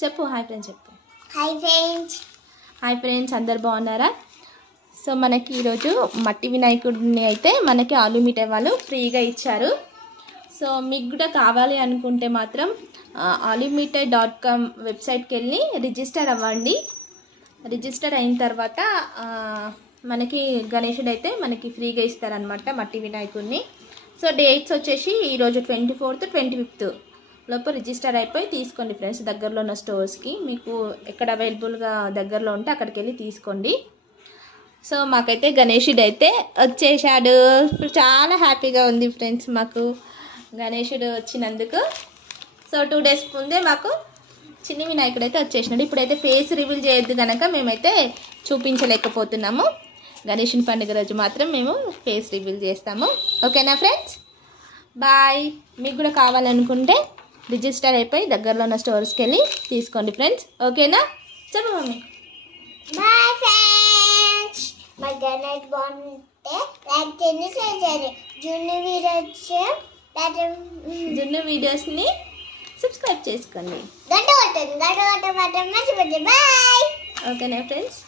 చెప్పు hi friends చెప్పు. Hi friends అందరు బాగున్నారా? సో మనకి ఈరోజు మట్టి వినాయకుడిని అయితే మనకి ఆలు మిఠాయి వాళ్ళు ఫ్రీగా ఇచ్చారు. సో మీకు కూడా కావాలి అనుకుంటే మాత్రం alumitai.com వెబ్సైట్కి వెళ్ళి రిజిస్టర్ అవ్వండి. రిజిస్టర్ అయిన తర్వాత మనకి గణేశుడు అయితే మనకి ఫ్రీగా ఇస్తారనమాట మట్టి వినాయకుడిని. సో డేట్స్ వచ్చేసి ఈరోజు 24th 25th లోపు రిజిస్టర్ అయిపోయి తీసుకోండి ఫ్రెండ్స్. దగ్గరలో ఉన్న స్టోర్స్కి మీకు ఎక్కడ అవైలబుల్గా దగ్గరలో ఉంటే అక్కడికి వెళ్ళి తీసుకోండి. సో మాకైతే గణేశుడు అయితే వచ్చేసాడు. చాలా హ్యాపీగా ఉంది ఫ్రెండ్స్ మాకు గణేశుడు వచ్చినందుకు. సో 2 days ముందే మాకు చిన్ని వినాయకుడు అయితే వచ్చేసినాడు. ఇప్పుడైతే ఫేస్ రివీల్ చేయొద్దు కనుక మేమైతే చూపించలేకపోతున్నాము. గణేశుని పండుగ రోజు మాత్రం మేము ఫేస్ రివీల్ చేస్తాము. ఓకేనా ఫ్రెండ్స్? బాయ్. మీకు కూడా కావాలనుకుంటే రిజిస్టర్ అయిపోయి దగ్గరలో ఉన్న స్టోర్స్కి వెళ్ళి తీసుకోండి ఫ్రెండ్స్. ఓకేనా? చెప్పు మమ్మీ. Bye friends. మా గణేష్ బాగుంటే లైక్ చేయండి, షేర్ చేయండి. జున్ను వీడియోస్ని సబ్స్క్రైబ్ చేసుకోండి. గంట కొట్టండి, మర్చిపోతే బాయ్. ఓకేనా ఫ్రెండ్స్?